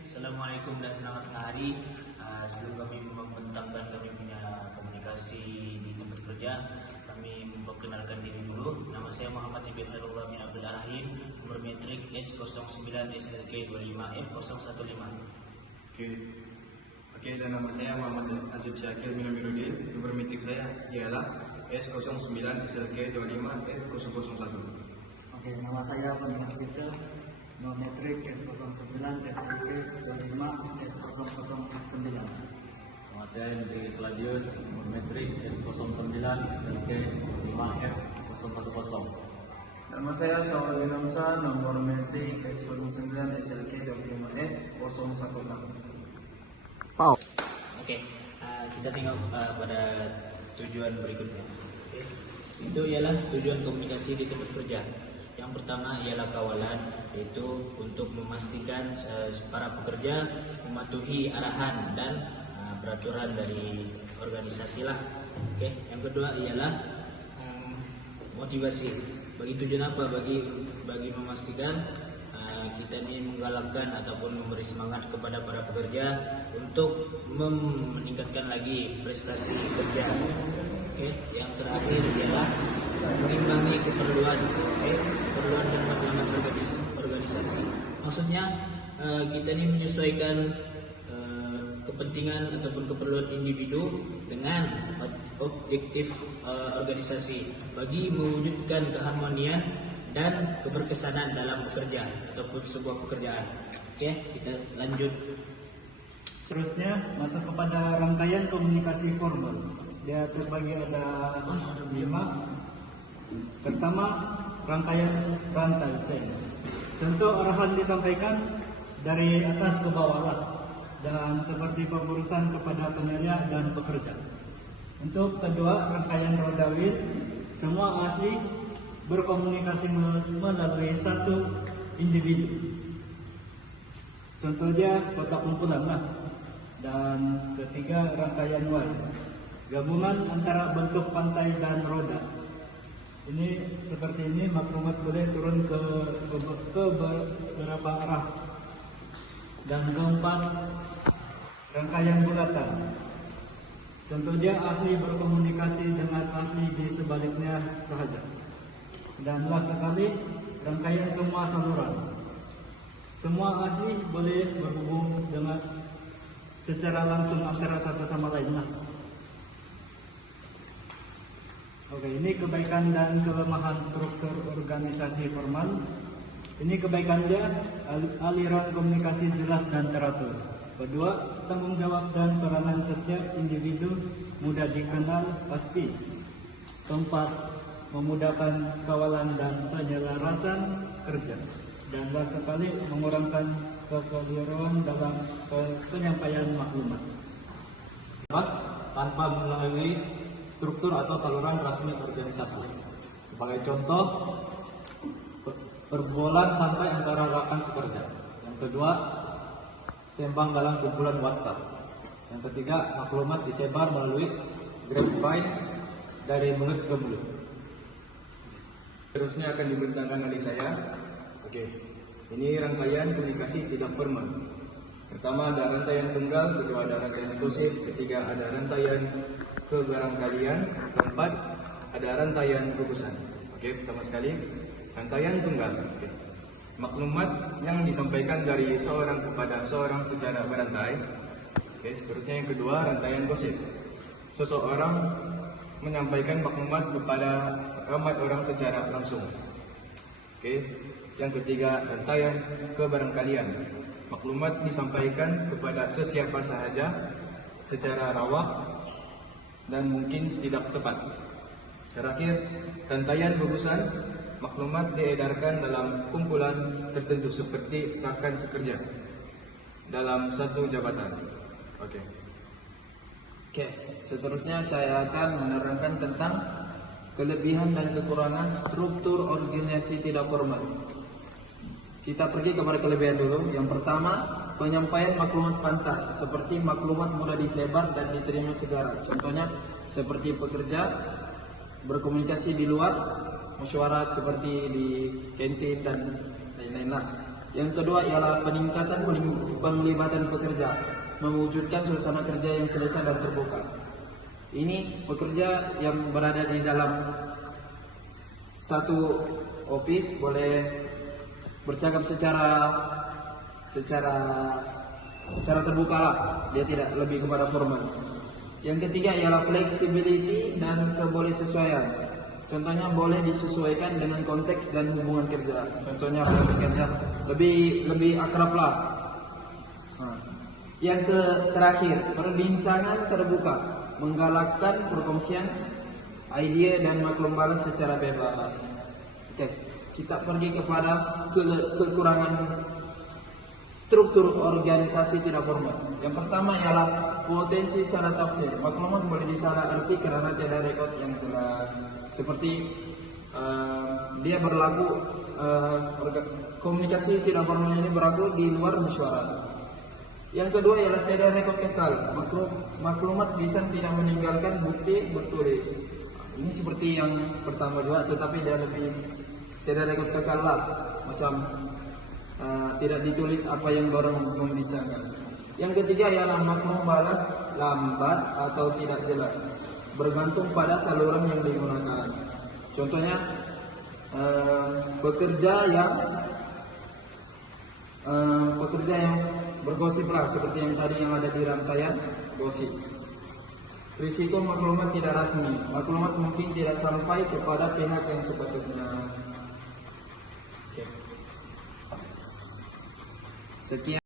Assalamualaikum dan selamat hari. Sebelum kami membentangkan kami punya komunikasi di tempat kerja, kami memperkenalkan diri dulu. Nama saya Muhammad Ibn Hairullah bin Abdul Rahim, nomor metrik S09SLK25F015. Oke, dan nama saya Muhammad Azib Syakir bin Amiruddin. Nomor metrik saya ialah S09SLK25F001. Oke, nama saya Pendengar Peter, nomor metrik S09 SLK 25F009. Nama saya Hendri Claudius, nomor metrik S09 SLK 5F010. Nama saya Saul bin Hamzah, nomor metrik S09 SLK 25F016. Kita tengok pada tujuan berikutnya. Itu ialah tujuan komunikasi di tempat kerja. Yang pertama ialah kawalan, yaitu untuk memastikan para pekerja mematuhi arahan dan peraturan dari organisasi lah. Yang kedua ialah motivasi. Bagi tujuan apa? Bagi memastikan kita ini menggalakkan ataupun memberi semangat kepada para pekerja untuk meningkatkan lagi prestasi kerja. Yang terakhir ialah mengimbangi keperluan dan matlamat organisasi. Maksudnya kita ini menyesuaikan kepentingan ataupun keperluan individu dengan objektif organisasi bagi mewujudkan keharmonian dan keberkesanan dalam bekerja ataupun sebuah pekerjaan. Kita lanjut. Seterusnya masuk kepada rangkaian komunikasi formal. Dia terbagi ada 5. Pertama, rangkaian rantai chain. Contoh arahan disampaikan dari atas ke bawah lah, dan seperti pengurusan kepada penyelenggaraan dan pekerja. Untuk kedua, rangkaian roda wheel. Semua ahli berkomunikasi melalui satu individu. Contohnya kotak kumpulan lah. Dan ketiga, rangkaian Y, gabungan antara bentuk pantai dan roda. Ini seperti ini, maklumat boleh turun ke beberapa arah. Dan keempat, rangkaian bulatan. Contohnya ahli berkomunikasi dengan ahli di sebaliknya sahaja. Dan last sekali, rangkaian semua saluran. Semua ahli boleh berhubung dengan secara langsung antara satu sama lain lah. Oke, ini kebaikan dan kelemahan struktur organisasi formal. Ini kebaikannya, aliran komunikasi jelas dan teratur. Kedua, tanggung jawab dan peranan setiap individu mudah dikenal pasti. Keempat, memudahkan kawalan dan penyelarasan kerja. Dan last sekali, mengurangkan kekeliruan dalam penyampaian maklumat. Tanpa melalui struktur atau saluran resmi organisasi. Sebagai contoh, perbualan santai antara rekan sekerja. Yang kedua, sembang dalam kumpulan WhatsApp. Yang ketiga, maklumat disebar melalui grapevine dari mulut ke mulut. Terusnya akan dibentangkan oleh saya. Ini rangkaian komunikasi tidak formal. Pertama ada rantaian tunggal, kedua ada rantaian gosip, ketiga ada rantaian kebarangkalian, keempat ada rantaian gugusan. Pertama sekali rantaian tunggal. Maklumat yang disampaikan dari seorang kepada seorang secara berantai. Seterusnya yang kedua rantaian gosip. Seseorang menyampaikan maklumat kepada ramai orang secara langsung. Yang ketiga, rantaian kebarangkalian. Maklumat disampaikan kepada sesiapa sahaja secara rawak dan mungkin tidak tepat. Terakhir, rantaian gugusan. Maklumat diedarkan dalam kumpulan tertentu seperti rakan sekerja dalam satu jabatan. Seterusnya saya akan menerangkan tentang kelebihan dan kekurangan struktur organisasi tidak formal. Kita pergi kepada kelebihan dulu. Yang pertama, penyampaian maklumat pantas, seperti maklumat mudah disebar dan diterima segera. Contohnya seperti pekerja berkomunikasi di luar, mesyuarat seperti di kantin dan lain-lain lah. Yang kedua ialah peningkatan penglibatan pekerja, mewujudkan suasana kerja yang selesa dan terbuka. Ini pekerja yang berada di dalam satu office boleh bercakap secara terbuka lah, dia tidak lebih kepada formal. Yang ketiga ialah flexibility dan kebolehsesuaian. Contohnya boleh disesuaikan dengan konteks dan hubungan kerja. Contohnya kerja lebih akrab lah. Yang terakhir, perbincangan terbuka, menggalakkan perkongsian ide dan maklum balas secara bebas. Oke, kita pergi kepada kekurangan struktur organisasi tidak formal. Yang pertama ialah potensi salah tafsir. Maklumat boleh disalah arti karena tidak ada rekod yang jelas. Seperti dia berlaku komunikasi tidak formal ini berlaku di luar musyawarah. Yang kedua ialah tidak rekod kekal. Maklumat lisan tidak meninggalkan bukti bertulis. Ini seperti yang pertama juga, tetapi dia lebih tidak rekod kekal lah, macam tidak ditulis apa yang orang membicarakan. Yang ketiga ialah maklum balas lambat atau tidak jelas, bergantung pada saluran yang digunakan. Contohnya pekerja yang bergosip lah, seperti yang tadi yang ada di rantaian gosip. Risiko maklumat tidak rasmi, maklumat mungkin tidak sampai kepada pihak yang sepatutnya. Sekian.